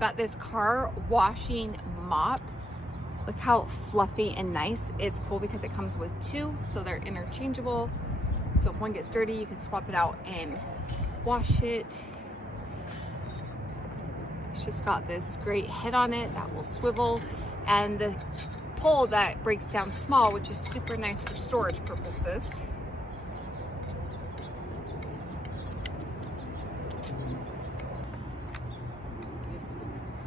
got this car washing mop. Look how fluffy and nice. It's cool because it comes with two, so they're interchangeable. So if one gets dirty, you can swap it out and wash it. It's just got this great head on it that will swivel, and the pole that breaks down small, which is super nice for storage purposes. Just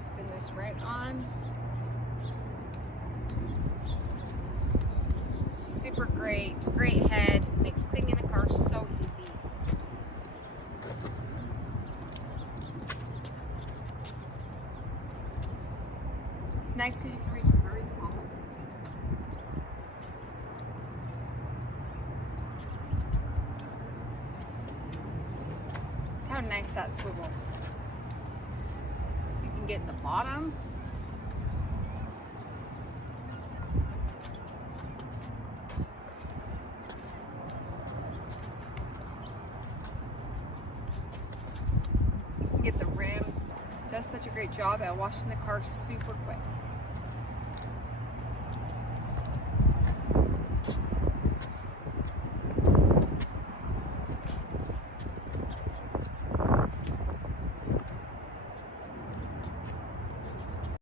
spin this right on. Super great, great head, makes cleaning the car so easy. It's nice because you can reach the very top. How nice that swivels. You can get the bottom. You can get the rims. Does such a great job at washing the car super quick.